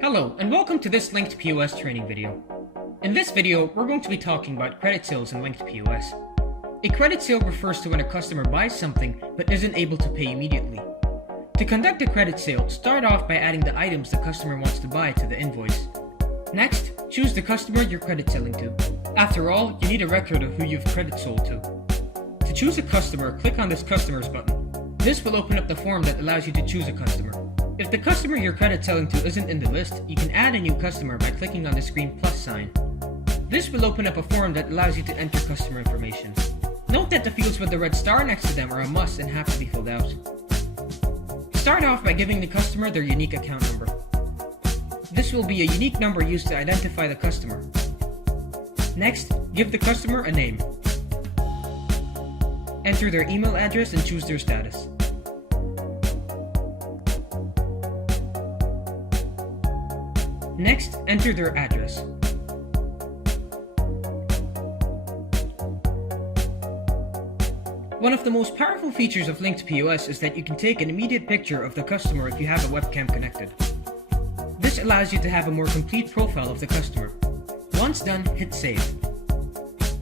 Hello, and welcome to this LinkedPOS training video. In this video, we're going to be talking about credit sales in LinkedPOS. A credit sale refers to when a customer buys something but isn't able to pay immediately. To conduct a credit sale, start off by adding the items the customer wants to buy to the invoice. Next, choose the customer you're credit selling to. After all, you need a record of who you've credit sold to. To choose a customer, click on this Customers button. This will open up the form that allows you to choose a customer. If the customer you're credit selling to isn't in the list, you can add a new customer by clicking on the green plus sign. This will open up a form that allows you to enter customer information. Note that the fields with the red star next to them are a must and have to be filled out. Start off by giving the customer their unique account number. This will be a unique number used to identify the customer. Next, give the customer a name. Enter their email address and choose their status. Next, enter their address. One of the most powerful features of LinkedPOS is that you can take an immediate picture of the customer if you have a webcam connected. This allows you to have a more complete profile of the customer. Once done, hit save.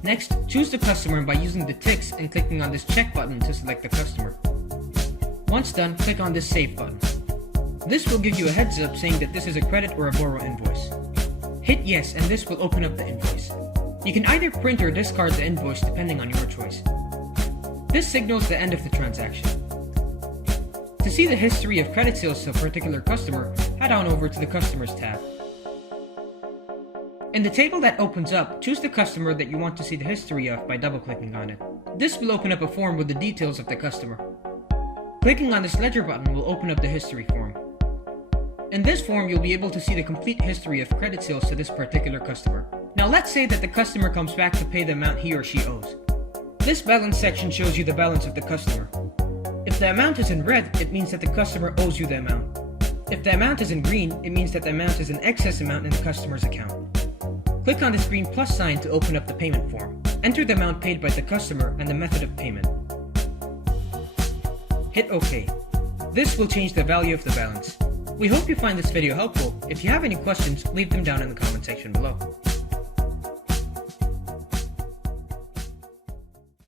Next, choose the customer by using the ticks and clicking on this check button to select the customer. Once done, click on this save button. This will give you a heads up saying that this is a credit or a borrow invoice. Hit yes and this will open up the invoice. You can either print or discard the invoice depending on your choice. This signals the end of the transaction. To see the history of credit sales to a particular customer, head on over to the Customers tab. In the table that opens up, choose the customer that you want to see the history of by double-clicking on it. This will open up a form with the details of the customer. Clicking on this ledger button will open up the history form. In this form, you'll be able to see the complete history of credit sales to this particular customer. Now let's say that the customer comes back to pay the amount he or she owes. This balance section shows you the balance of the customer. If the amount is in red, it means that the customer owes you the amount. If the amount is in green, it means that the amount is an excess amount in the customer's account. Click on this green plus sign to open up the payment form. Enter the amount paid by the customer and the method of payment. Hit OK. This will change the value of the balance. We hope you find this video helpful. If you have any questions, leave them down in the comment section below.